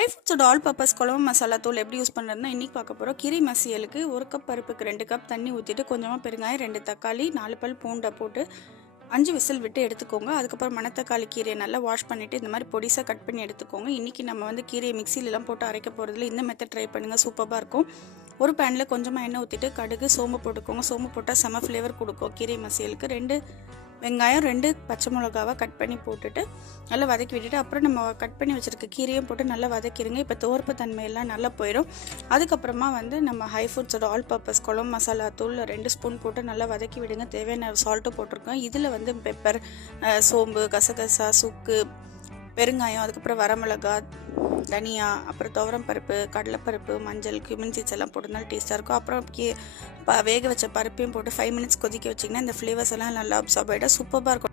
High ஃபுட்ஸோட all purpose குழம்பு மசாலா தூள் எப்படி யூஸ் பண்ணுறதுனா இன்றைக்கி பார்க்க போகிறோம். கீரை மசியலுக்கு 1 கப் பருப்புக்கு 2 கப் தண்ணி ஊற்றிட்டு கொஞ்சமாக பெருங்காயம் 2 தக்காளி 4 பல் பூண்டை போட்டு 5 விசில் விட்டு எடுத்துக்கோங்க. அதுக்கப்புறம் மணத்தக்காளி கீரையை நல்லா வாஷ் பண்ணிவிட்டு இந்த மாதிரி பொடிசாக கட் பண்ணி எடுத்துக்கோங்க. இன்றைக்கி நம்ம வந்து கீரையை மிக்சிலெலாம் போட்டு அரைக்க போகிறதுல இந்த மெத்தட் ட்ரை பண்ணுங்கள், சூப்பராக இருக்கும். ஒரு பேனில் கொஞ்சமாக எண்ணெய் ஊற்றிட்டு கடுகு சோம்பு போட்டுக்கோங்க. சோம்பு போட்டால் செம ஃப்ளேவர் கொடுக்கும். கீரை மசியலுக்கு 2 வெங்காயம் 2 பச்சை மிளகாவை கட் பண்ணி போட்டுட்டு நல்லா வதக்கி விட்டுட்டு அப்புறம் நம்ம கட் பண்ணி வச்சுருக்க கீரையும் போட்டு நல்லா வதக்கிடுங்க. இப்போ துவர்ப்பு தன்மையெல்லாம் நல்லா போயிடும். அதுக்கப்புறமா வந்து நம்ம ஹை ஃபுட்ஸோட ஆல் பர்பஸ் குழம்பு மசாலா தூள் 2 ஸ்பூன் போட்டு நல்லா வதக்கி விடுங்க. தேவையான சால்ட்டும் போட்டிருக்கோம். இதில் வந்து பெப்பர், சோம்பு, கசகசா, சுக்கு, பெருங்காயம், அதுக்கப்புறம் வரமிளகா, தனியா, அப்புறம் துவரம் பருப்பு, கடலைப்பருப்பு, மஞ்சள், கியூமின் சீட்ஸ் எல்லாம் போட்டதுனால டேஸ்ட்டாக இருக்கும். அப்புறம் வேக வச்ச பருப்பையும் போட்டு 5 மினிட்ஸ் கொதிக்க வச்சிங்கன்னா இந்த ஃப்ளேவர்ஸ் எல்லாம் நல்லா அப்சார்ப் ஆகிடும். சூப்பராக இருக்கும்.